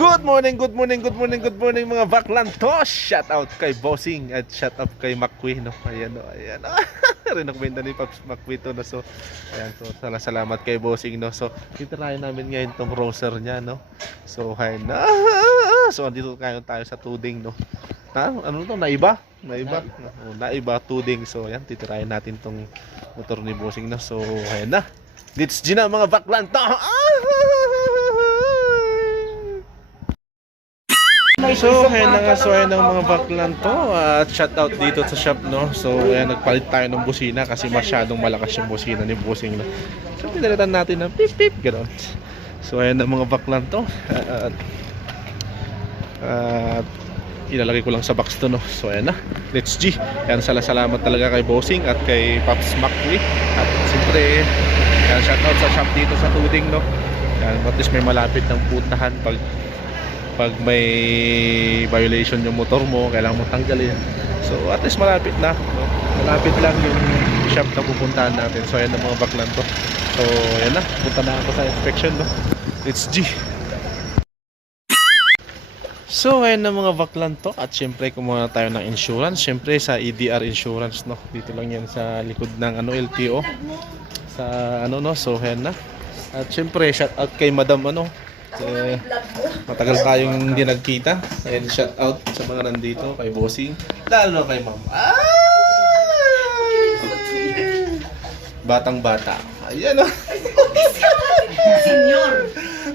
Good morning, good morning, good morning, good morning mga baklantos. Shout out kay Bossing at shout out kay Macquie, no. Ayan, no, ayan. Renokwenta ni Pops Macquie to, no. So, ayan, so salamat kay Bossing, no. So, titirahin namin ngayon tong roser niya, no. So, ayan na. So, andito tayo sa tuding, no. Ano to? Naiba? Naiba tuding. So, ayan, titirahin natin tong motor ni Bossing, no. So, ayan na. Let's G na mga baklantos. So, ayan na nga, so ayan ang mga baklan to at shout out dito sa shop, no. So, ayan, nagpalit tayo ng busina kasi masyadong malakas yung busina ni Bossing, no. So, pinalitan natin ng pip pip, gano'n. So, ayan ang mga baklan to at ilalagay ko lang sa box to, no. So, ayan na, let's G. Ayan, salamat talaga kay Bossing at kay Pops Macquie. At siyempre, ayan, shout out sa shop dito sa Tuding, no. Ayan, at least may malapit ng puntahan pag may violation yung motor mo, kailangan mo tanggalin. So at least malapit na, no? Malapit lang yung shop na pupuntahan natin. So ayan ang mga baklan to. So ayan na, punta na ako sa inspection, no? Let's G. So ayan ang mga baklan to at syempre kumuha tayo ng insurance. Syempre sa EDR Insurance, no? Dito lang yan sa likod ng LTO sa no. So ayan na. At syempre shout out kay Madam matagal tayong hindi nagkita. And shout out sa mga nandito, kay Bossing, lalo kay Ma'am. Batang bata. Ayan, oh. Senior.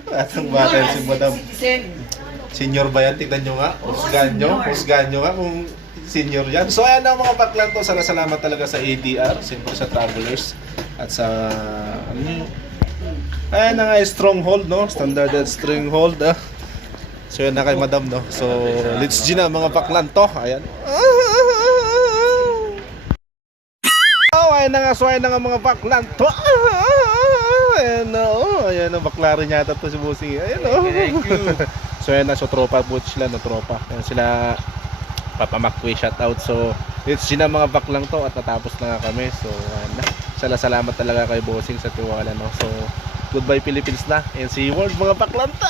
Batang bata si Madam. Senior ba yan? Tignan nyo nga. Husgan nyo nga kung senior yan. So ayan ang mga baklan to. Salamat talaga sa ADR, siyempre sa Travelers at sa ayan na nga, stronghold, no? Standard stronghold, So yan na kay Madam, no? So let's G na mga baklan to. Ayan. Ayan na nga, so ayan na nga mga baklan to. Ayan na, ayan na, bakla rin yata to si Bossing. Ayan, Thank you. So ayan na, so tropa po sila, no? Tropa. Ayan sila, Papa Macquie, shout out. So let's G na mga baklang to at natapos na nga kami. So ayan na, salamat talaga kay Bossing sa tiwala, no? So goodbye Philippines na and see you world mga baklanta.